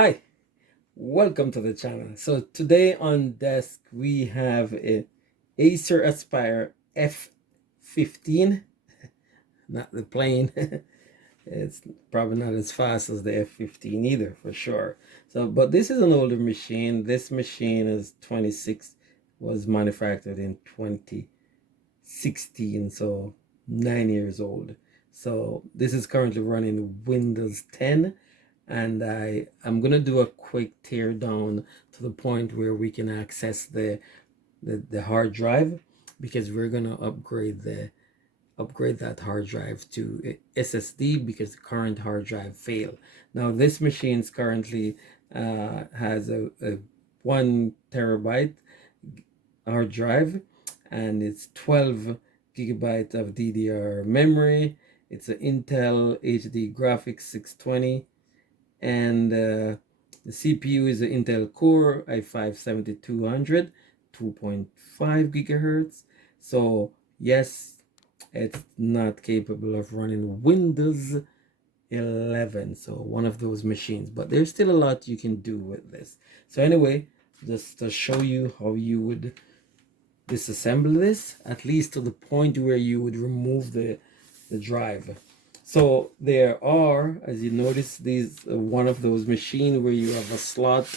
Hi, welcome to the channel. So today on desk we have a Acer Aspire F15, not the plane. It's probably not as fast as the F15 either, for sure. So, but this is an older machine. This machine is 26, was manufactured in 2016, so 9 years old. So this is currently running Windows 10, and I'm gonna do a quick tear down to the point where we can access the hard drive, because we're gonna upgrade that hard drive to SSD because the current hard drive failed. Now this machine's currently has a 1 terabyte hard drive, and it's 12 gigabytes of DDR memory. It's an Intel HD graphics 620, and the CPU is an Intel Core i5-7200, 2.5 gigahertz. So yes, it's not capable of running Windows 11, so one of those machines, but there's still a lot you can do with this. So anyway, just to show you how you would disassemble this, at least to the point where you would remove the drive. So there are, as you notice, these one of those machines where you have a slot,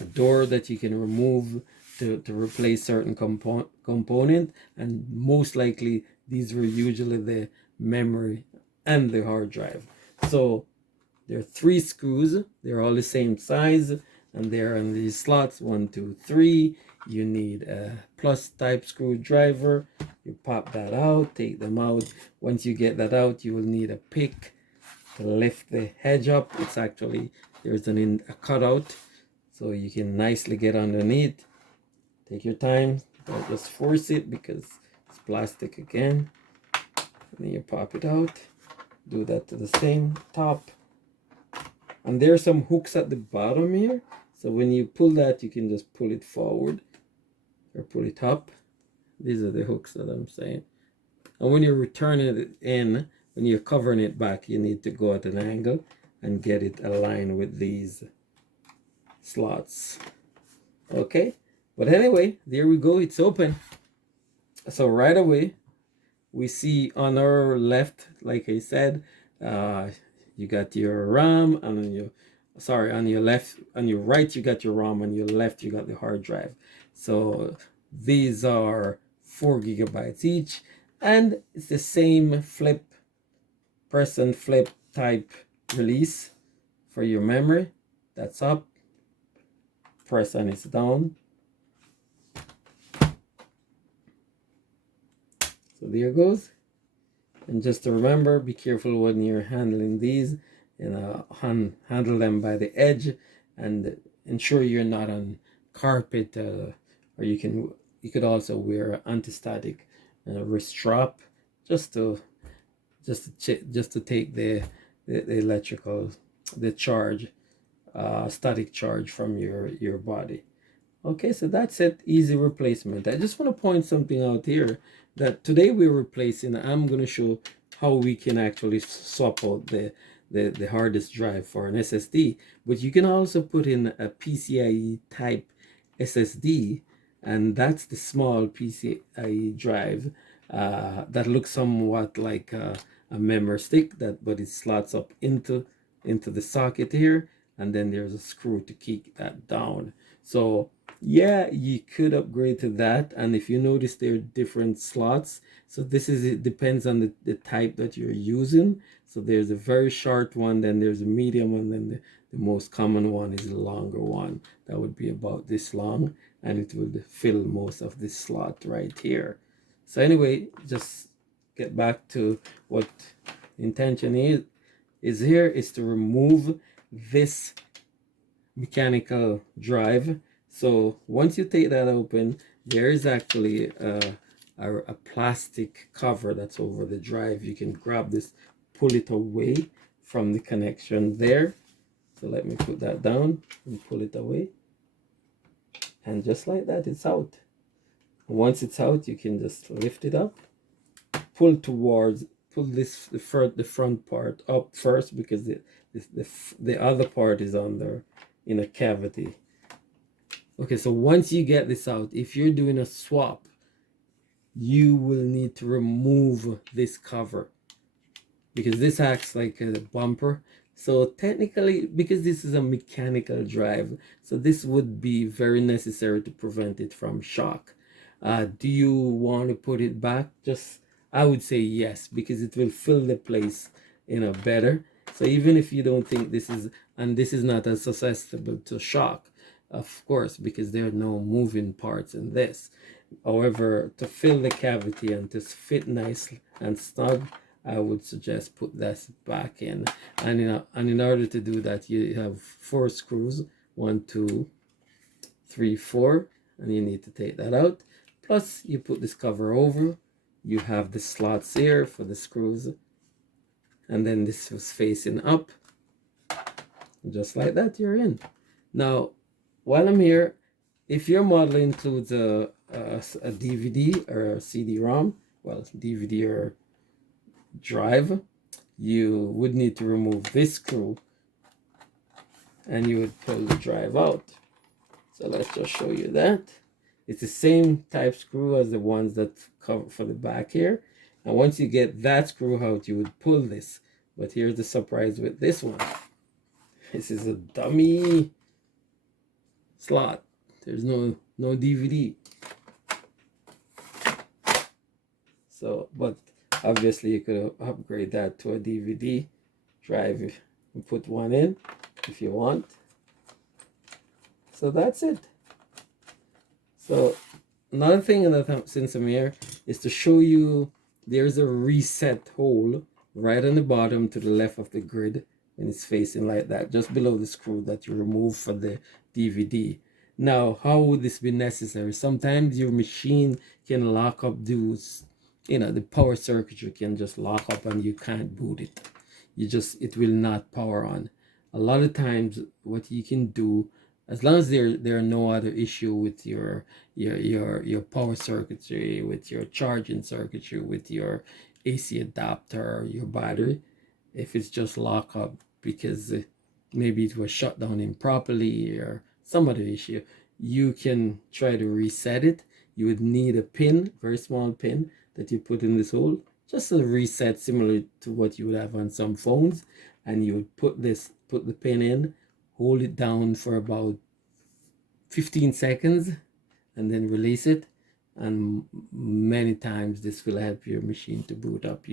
a door that you can remove to replace certain component, and most likely these were usually the memory and the hard drive. So there are 3 screws, they're all the same size, and they're in these slots 1, 2, 3. You need a plus type screwdriver. You pop that out, take them out. Once you get that out, you will need a pick to lift the edge up. It's actually, there's a cutout, so you can nicely get underneath. Take your time, don't just force it because it's plastic again. And then you pop it out. Do that to the same top. And there are some hooks at the bottom here, so when you pull that, you can just pull it forward or pull it up. These are the hooks that I'm saying. And when you're returning it in, when you're covering it back, you need to go at an angle and get it aligned with these slots. Okay, but anyway, there we go, it's open. So right away we see on our left, like I said, you got your RAM, and on your on your left, on your right you got your RAM, on your left you got the hard drive. So these are 4 gigabytes each, and it's the same flip, press and flip type release for your memory. That's up, press and it's down. So there goes. And just to remember, be careful when you're handling these, handle them by the edge, and ensure you're not on carpet, or you could also wear an anti-static wrist strap, just to take the electrical, the charge, static charge from your body. Okay, so that's it, easy replacement. I just want to point something out here, that today we're replacing, I'm going to show how we can actually swap out the hardest drive for an SSD, but you can also put in a PCIe type SSD, and that's the small PCIe drive that looks somewhat like a memory stick, but it slots up into the socket here, and then there's a screw to keep that down. So yeah, you could upgrade to that, and if you notice, there are different slots. So this is, it depends on the type that you're using. So there's a very short one, then there's a medium one, then the most common one is the longer one that would be about this long, and it would fill most of this slot right here. So anyway, just get back to what the intention is here, is to remove this mechanical drive. So once you take that open, there is actually a plastic cover that's over the drive. You can grab this, pull it away from the connection there. So let me put that down and pull it away, and just like that, it's out. Once it's out, you can just lift it up, pull this the front part up first, because The other part is under in a cavity. Okay, so once you get this out, if you're doing a swap, you will need to remove this cover because this acts like a bumper. So technically, because this is a mechanical drive, so this would be very necessary to prevent it from shock. Do you want to put it back? Just, I would say yes, because it will fill the place, better. So even if you don't think this is, and this is not as susceptible to shock, of course, because there are no moving parts in this. However, to fill the cavity and to fit nice and snug, I would suggest put this back in. And in order to do that, you have 4 screws, 1, 2, 3, 4, and you need to take that out. Plus, you put this cover over. You have the slots here for the screws, and then this was facing up. Just like that, you're in. Now, while I'm here, if your model includes a DVD or a CD-ROM, well, DVD or drive, you would need to remove this screw and you would pull the drive out. So let's just show you that. It's the same type screw as the ones that cover for the back here. And once you get that screw out, you would pull this. But here's the surprise with this one. This is a dummy slot. There's no DVD. So, but obviously you could upgrade that to a DVD drive and put one in if you want. So that's it. So another thing that since I'm here is to show you there's a reset hole right on the bottom to the left of the grid when it's facing like that, just below the screw that you remove for the DVD. Now, how would this be necessary? Sometimes your machine can lock up the power circuitry can just lock up and you can't boot it. It will not power on. A lot of times what you can do, as long as there are no other issue with your power circuitry, with your charging circuitry, with your AC adapter, your battery, if it's just lock up because maybe it was shut down improperly or some other issue, you can try to reset it. You would need a pin, very small pin that you put in this hole, just a reset similar to what you would have on some phones, and you would put the pin in, hold it down for about 15 seconds and then release it, and many times this will help your machine to boot up.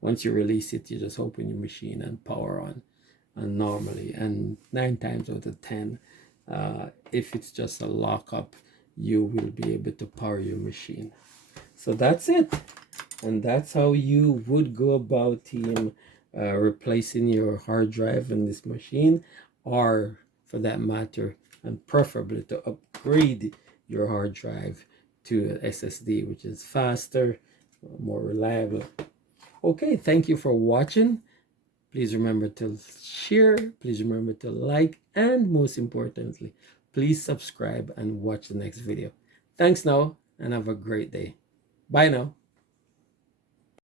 Once you release it, you just open your machine and power on, and normally, and 9 times out of 10, if it's just a lockup, you will be able to power your machine. So that's it, and that's how you would go about replacing your hard drive in this machine, or for that matter, and preferably to upgrade your hard drive to an SSD, which is faster, more reliable. Okay, thank you for watching. Please remember to share, please remember to like, and most importantly, please subscribe and watch the next video. Thanks now, and have a great day. Bye now.